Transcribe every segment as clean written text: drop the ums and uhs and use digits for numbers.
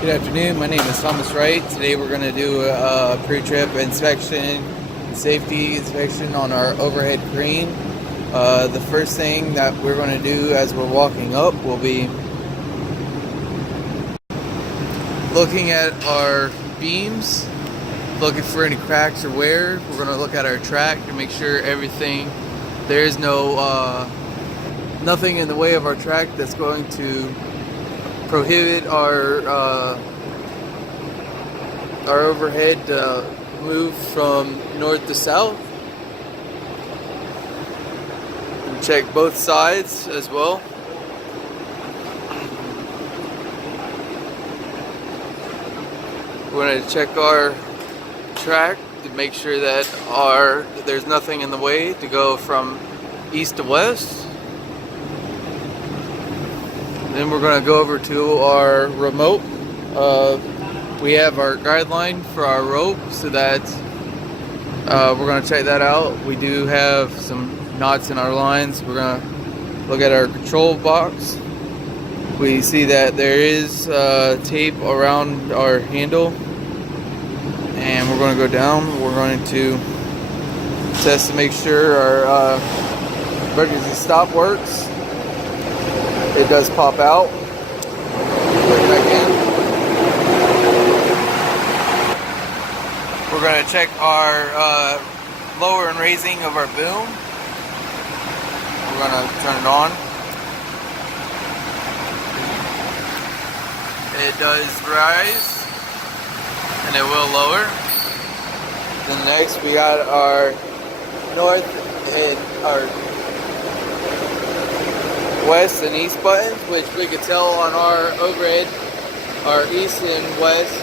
Good afternoon. My name is Thomas Wright. Today we're going to do a pre-trip inspection, safety inspection on our overhead crane. The first thing that we're going to do as we're walking up will be looking at our beams, looking for any cracks or wear. We're going to look at our track to make sure there is nothing in the way of our track that's going to prohibit our overhead move from north to south. And check both sides as well. We're going to check our track to make sure that there's nothing in the way to go from east to west. Then we're going to go over to our remote. We have our guideline for our rope, so that we're going to check that out. We do have some knots in our lines. We're going to look at our control box. We see that there is tape around our handle, and we're going to go down. We're going to test to make sure our emergency stop works. It does pop out. Put it back in. We're going to check our lower and raising of our boom. We're going to turn it on. It does rise, and it will lower. Then next we got our north and our west and east buttons, which we could tell on our overhead. Our east and west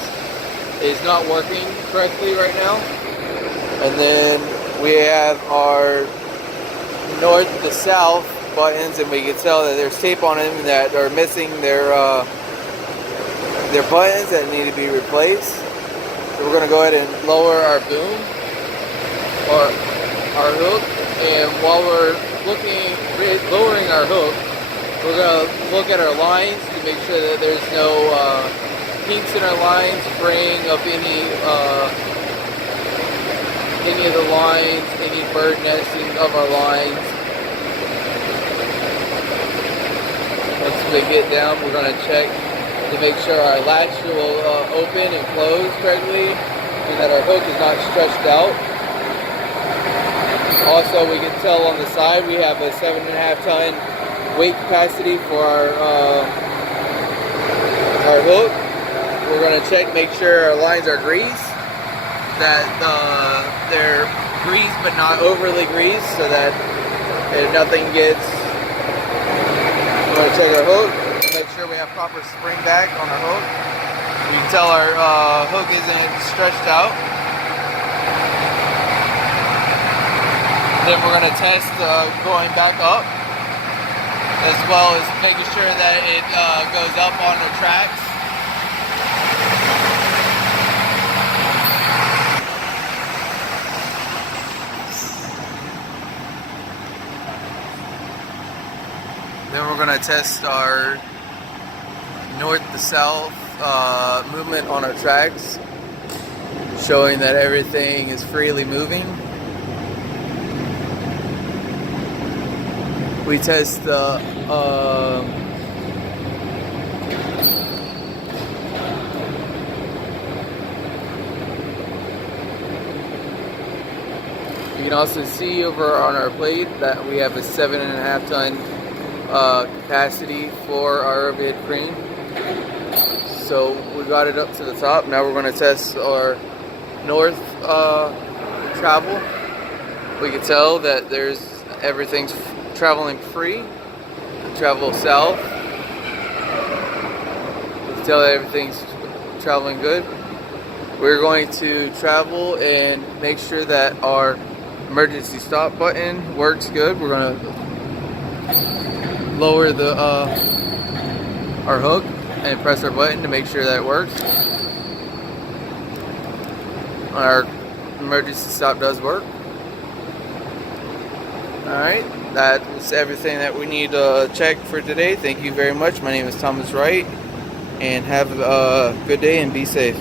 is not working correctly right now. And then we have our north to south buttons, and we can tell that there's tape on them that are missing their buttons that need to be replaced. So we're going to go ahead and lower our boom or our hook, and while we're lowering our hook, we're going to look at our lines to make sure that there's no kinks in our lines, fraying of any of the lines, any bird nesting of our lines. Once we get down, we're going to check to make sure our latch will open and close correctly, and that our hook is not stretched out. Also, we can tell on the side we have a 7.5 ton weight capacity for our hook. We're going to check, make sure our lines are greased, that they're greased but not overly greased, so that if nothing gets. We're going to check our hook, make sure we have proper spring back on our hook. You can tell our hook isn't stretched out. Then we're going to test going back up, as well as making sure that it goes up on the tracks. Then we're going to test our north to south movement on our tracks, showing that everything is freely moving. We test the you can also see over on our plate that we have a 7.5 ton capacity for our overhead crane. So we got it up to the top. Now we're going to test our north travel. We can tell that everything's traveling free. Travel south. We can tell that everything's traveling good. We're going to travel and make sure that our emergency stop button works good. We're going to lower our hook and press our button to make sure that it works. Our emergency stop does work. Alright, that is everything that we need to check for today. Thank you very much. My name is Thomas Wright. and have a good day and be safe.